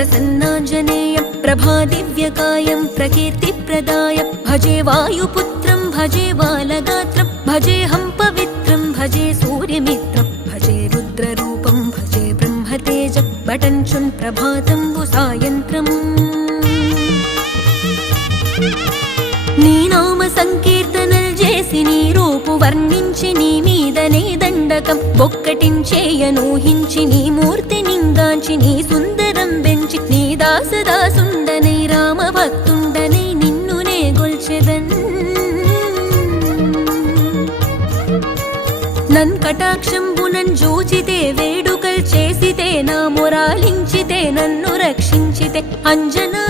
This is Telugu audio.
प्रसन्नाञ्जनेयं प्रभादिव्यकायं प्रकीर्तिप्रदायं भजे वायुपुत्रं भजे बालगात्रं भजेऽहं पवित्रं भजे सूर्यमित्रं भजे रुद्ररूपं भजे ब्रह्मतेजं बटञ्चुन् प्रभातं सायन्त्रम् నీ నామ సంకీర్తనలు చేసి నీ రూపు వర్ణించి నీ మీదనే దండకం బొక్కటించేయనూహించి నీ మూర్తి నింగాంచి నీ సుందరం పెంచి నీ దాసదాసుండనై రామ భక్తుండనై నిన్నునే గొల్చెదన్ నన్ కటాక్షంబునన్ జూచితే వేడుకల్ చేసితే నా మొరాలించితే నన్ను రక్షించితే అంజనా